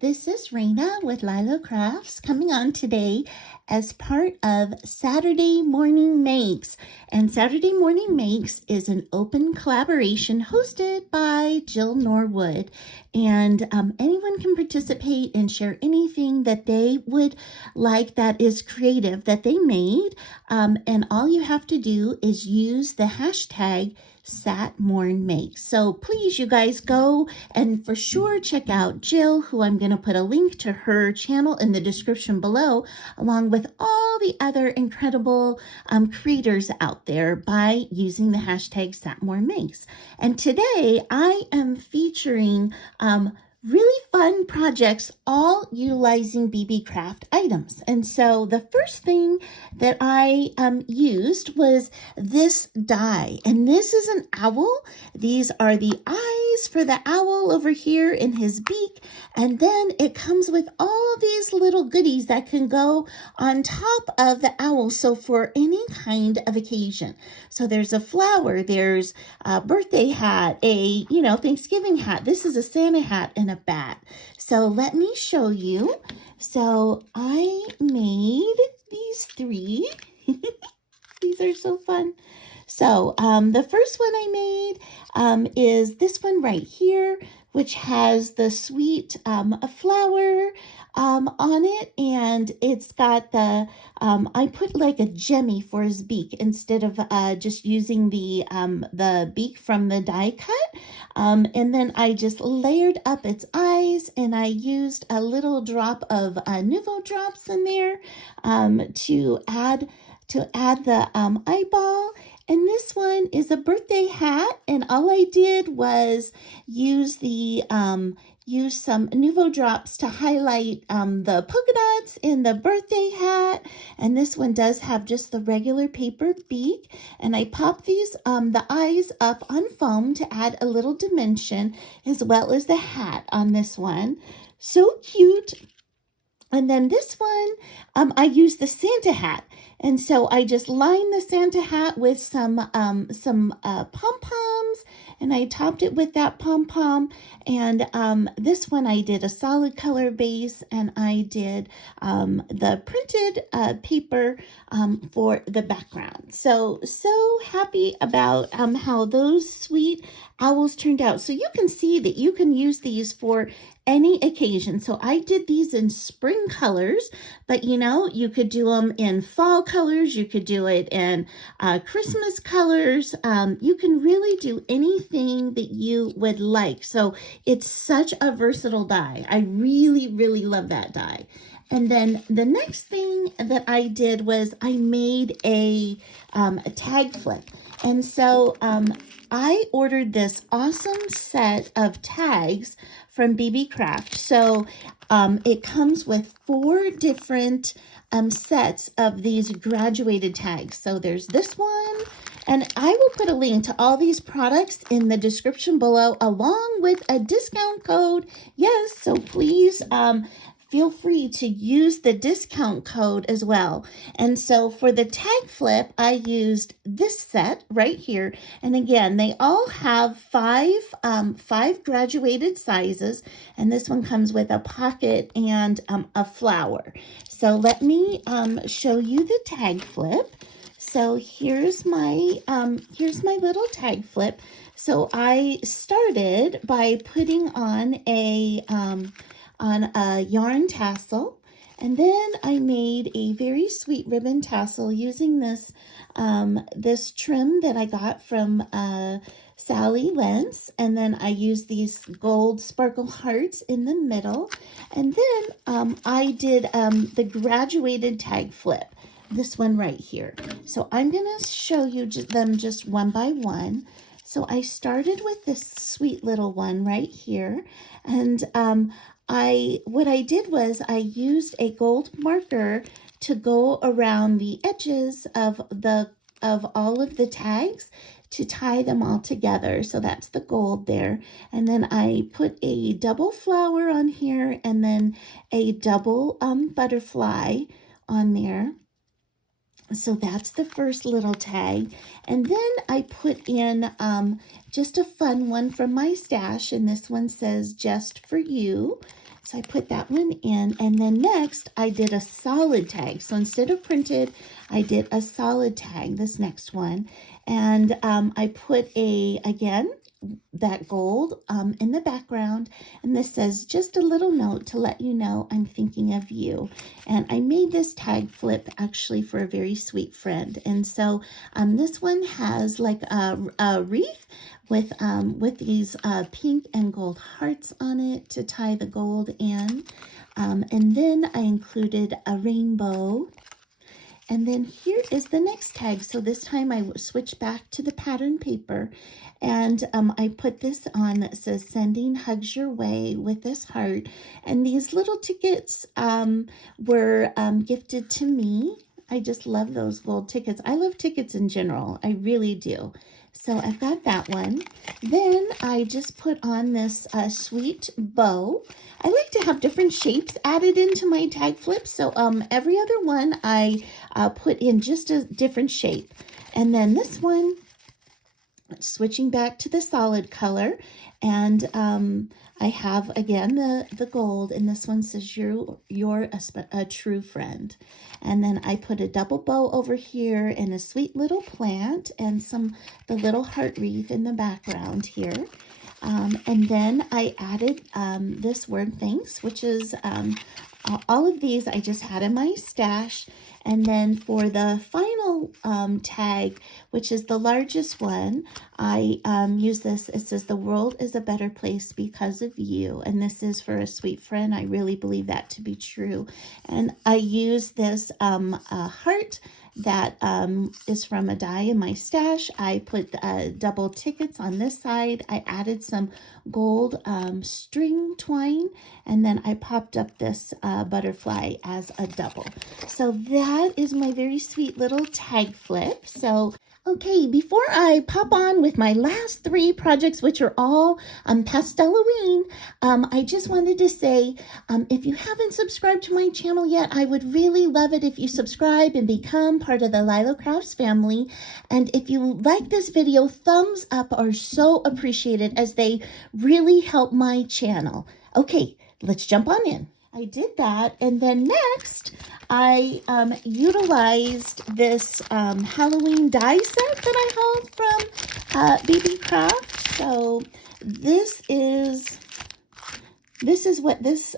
This is Raina with Lylo Crafts coming on today as part of Saturday Morning Makes. And Saturday Morning Makes is an open collaboration hosted by Jill Norwood. And anyone can participate and share anything that they would like that is creative that they made. And all you have to do is use the hashtag SatMornMakes. So please, you guys, go and for sure check out Jill, who I'm going to put a link to her channel in the description below, along with all the other incredible creators out there by using the hashtag SatMornMakes. And today I am featuring really fun projects all utilizing Beebeecraft items. And so the first thing that I used was this die, and this is an owl. These are the eyes for the owl over here in his beak, and then it comes with all these little goodies that can go on top of the owl, so for any kind of occasion. So there's a flower, there's a birthday hat, a Thanksgiving hat. This is a Santa hat and a bat. So let me show you. So I made these three. These are so fun. So the first one I made is this one right here, which has the sweet a flower on it, and it's got the I put like a gemmy for his beak instead of just using the beak from the die cut, and then I just layered up its eyes, and I used a little drop of Nuvo drops in there to add the eyeball. And this one is a birthday hat, and all I did was use use some Nuvo drops to highlight the polka dots in the birthday hat. And this one does have just the regular paper beak. And I popped these the eyes up on foam to add a little dimension, as well as the hat on this one. So cute. And then this one, I used the Santa hat. And so I just lined the Santa hat with some pom-poms, and I topped it with that pom-pom. And this one I did a solid color base, and I did the printed paper for the background. So happy about how those sweet owls turned out. So you can see that you can use these for any occasion. So I did these in spring colors, but you could do them in fall colors. You could do it in Christmas colors. You can really do anything that you would like. So it's such a versatile die. I really, really love that die. And then the next thing that I did was I made a tag flip. And so I ordered this awesome set of tags from Beebeecraft. So it comes with 4 different sets of these graduated tags. So there's this one, and I will put a link to all these products in the description below, along with a discount code. Yes, so please feel free to use the discount code as well. And so for the tag flip, I used this set right here. And again, they all have five graduated sizes. And this one comes with a pocket and a flower. So let me show you the tag flip. So here's my little tag flip. So I started by putting on a yarn tassel, and then I made a very sweet ribbon tassel using this this trim that I got from Sally Lentz, and then I used these gold sparkle hearts in the middle, and then I did the graduated tag flip, this one right here. So I'm gonna show you them just one by one. So I started with this sweet little one right here, and what I did was I used a gold marker to go around the edges of all of the tags to tie them all together. So that's the gold there. And then I put a double flower on here, and then a double butterfly on there. So that's the first little tag. And then I put in just a fun one from my stash, and this one says just for you. So I put that one in, and then next I did a solid tag. So instead of printed, I did a solid tag, this next one. And I put again, that gold in the background, and this says just a little note to let you know I'm thinking of you. And I made this tag flip actually for a very sweet friend, and so this one has like a wreath with these pink and gold hearts on it to tie the gold in, and then I included a rainbow. And then here is the next tag. So this time I switched back to the pattern paper, and I put this on that says sending hugs your way with this heart. And these little tickets were gifted to me. I just love those gold tickets. I love tickets in general. I really do. So I've got that one. Then I just put on this sweet bow. I like to have different shapes added into my tag flips. So every other one I put in just a different shape. And then this one, switching back to the solid color, and I have again the gold, and this one says you're a true friend. And then I put a double bow over here and a sweet little plant and the little heart wreath in the background here. And then I added this word thanks, which is all of these I just had in my stash. And then for the final tag, which is the largest one, I use this. It says, the world is a better place because of you. And this is for a sweet friend. I really believe that to be true. And I use this heart that is from a die in my stash. I put double tickets on this side. I added some gold string twine, and then I popped up this butterfly as a double. So that is my very sweet little tag flip. So okay, before I pop on with my last three projects, which are all Pastelween, I just wanted to say, if you haven't subscribed to my channel yet, I would really love it if you subscribe and become part of the Lylo Crafts family. And if you like this video, thumbs up are so appreciated, as they really help my channel. Okay, let's jump on in. I did that, and then next I utilized this Halloween die set that I hauled from Beebeecraft. So this is what this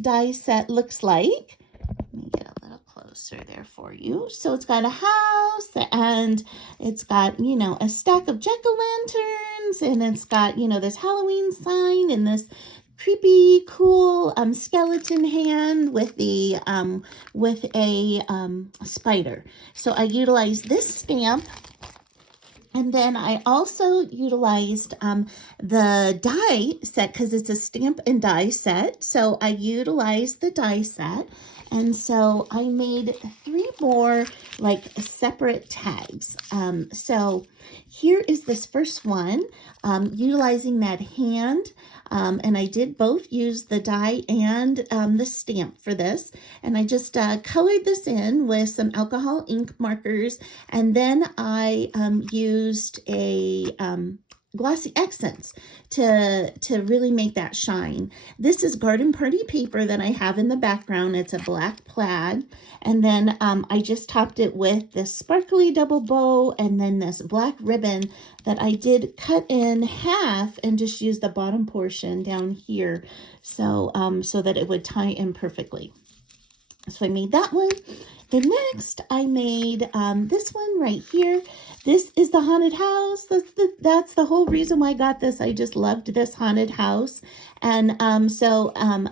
die set looks like. Let me get a little closer there for you. So it's got a house, and it's got, you know, a stack of jack-o'-lanterns, and it's got, you know, this Halloween sign and this creepy, cool skeleton hand with the with a spider. So I utilized this stamp, and then I also utilized the die set because it's a stamp and die set. So I utilized the die set, and so I made 3 more like separate tags. So here is this first one, utilizing that hand. And I did both use the die and the stamp for this. And I just colored this in with some alcohol ink markers. And then I used a glossy accents to really make that shine. This is garden party paper that I have in the background. It's a black plaid. And then I just topped it with this sparkly double bow and then this black ribbon that I did cut in half and just use the bottom portion down here so that it would tie in perfectly. So I made that one. Then next I made this one right here. This is the haunted house. That's the whole reason why I got this. I just loved this haunted house. And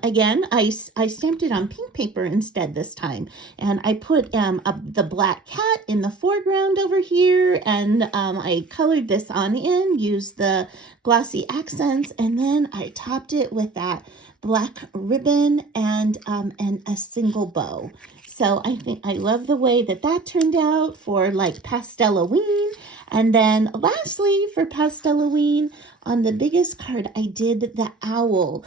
again, I stamped it on pink paper instead this time. And I put the black cat in the foreground over here. And I colored this on in, used the glossy accents. And then I topped it with that black ribbon and a single bow. So I think I love the way that that turned out for like Pastelween. And then lastly for Pastelween, on the biggest card, I did the owl.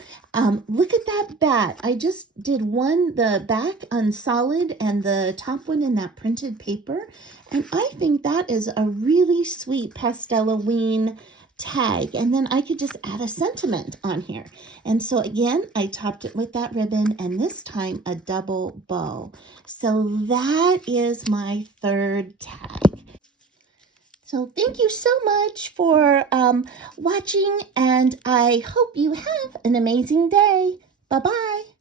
Look at that bat. I just did the back on solid and the top one in that printed paper. And I think that is a really sweet Pastelween tag. And then I could just add a sentiment on here. And so again, I topped it with that ribbon, and this time a double bow. So that is my third tag. So thank you so much for watching, and I hope you have an amazing day. Bye-bye.